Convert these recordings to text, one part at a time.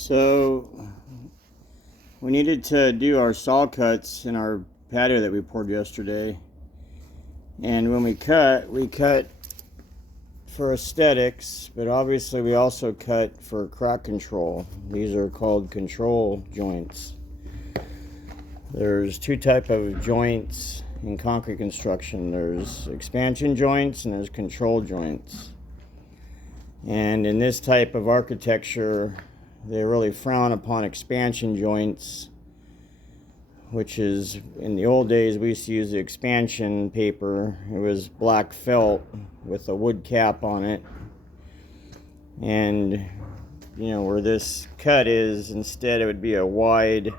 So we needed to do our saw cuts in our patio that we poured yesterday. And when we cut for aesthetics, but obviously we also cut for crack control. These are called control joints. There's two types of joints in concrete construction. There's expansion joints and there's control joints. And in this type of architecture, they really frown upon expansion joints, which is, in the old days, we used to use the expansion paper. It was black felt with a wood cap on it. And, where this cut is, instead it would be a wide,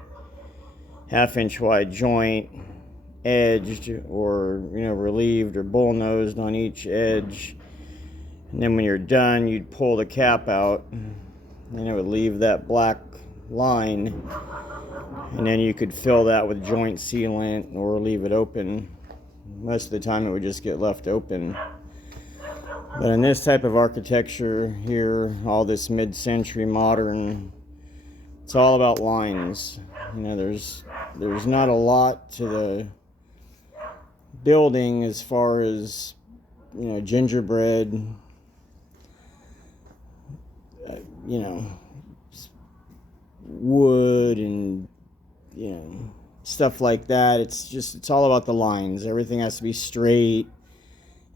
half-inch wide joint, edged or, relieved or bull-nosed on each edge. And then when you're done, you'd pull the cap out, and it would leave that black line. And then you could fill that with joint sealant or leave it open. Most of the time it would just get left open. But in this type of architecture here, all this mid-century modern, it's all about lines. There's not a lot to the building as far as, gingerbread, wood and stuff like that. It's all about the lines. Everything has to be straight.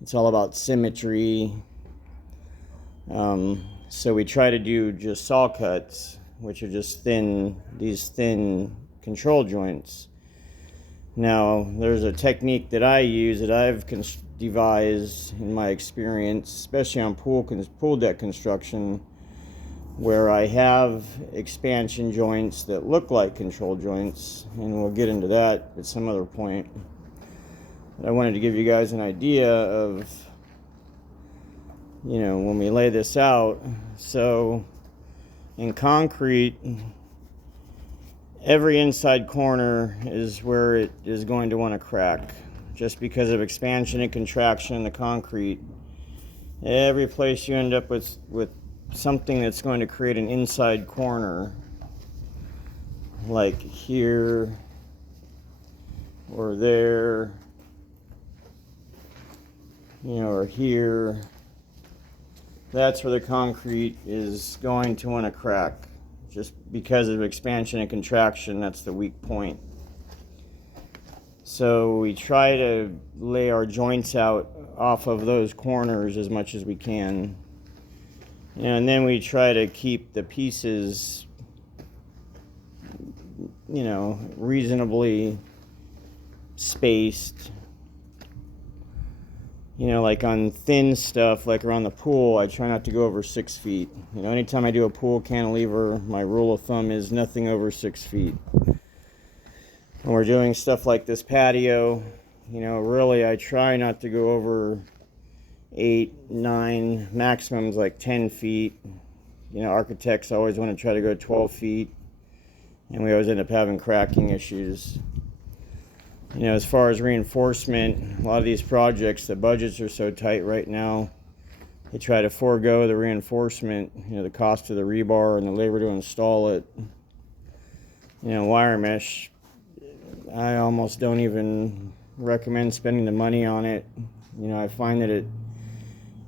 It's all about symmetry. So we try to do just saw cuts, which are just these thin control joints. Now, there's a technique that I use that I've devised in my experience, especially on pool deck construction, where I have expansion joints that look like control joints, and we'll get into that at some other point. But I wanted to give you guys an idea of, when we lay this out. So in concrete, every inside corner is where it is going to want to crack, just because of expansion and contraction in the concrete. Every place you end up with something that's going to create an inside corner, like here or there, or here, that's where the concrete is going to want to crack. Just because of expansion and contraction, that's the weak point. So we try to lay our joints out off of those corners as much as we can. And then we try to keep the pieces, reasonably spaced. Like on thin stuff, like around the pool, I try not to go over 6 feet. Anytime I do a pool cantilever, my rule of thumb is nothing over 6 feet. When we're doing stuff like this patio, really I try not to go over 8, 9, maximums like 10 feet. Architects always want to try to go 12 feet, and we always end up having cracking issues. As far as reinforcement, a lot of these projects, the budgets are so tight right now, they try to forego the reinforcement, the cost of the rebar and the labor to install it. Wire mesh, I almost don't even recommend spending the money on it. I find that it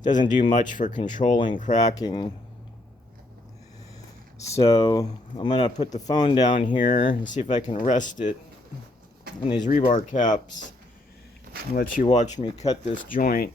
doesn't do much for controlling cracking. So I'm going to put the phone down here and see if I can rest it on these rebar caps and let you watch me cut this joint.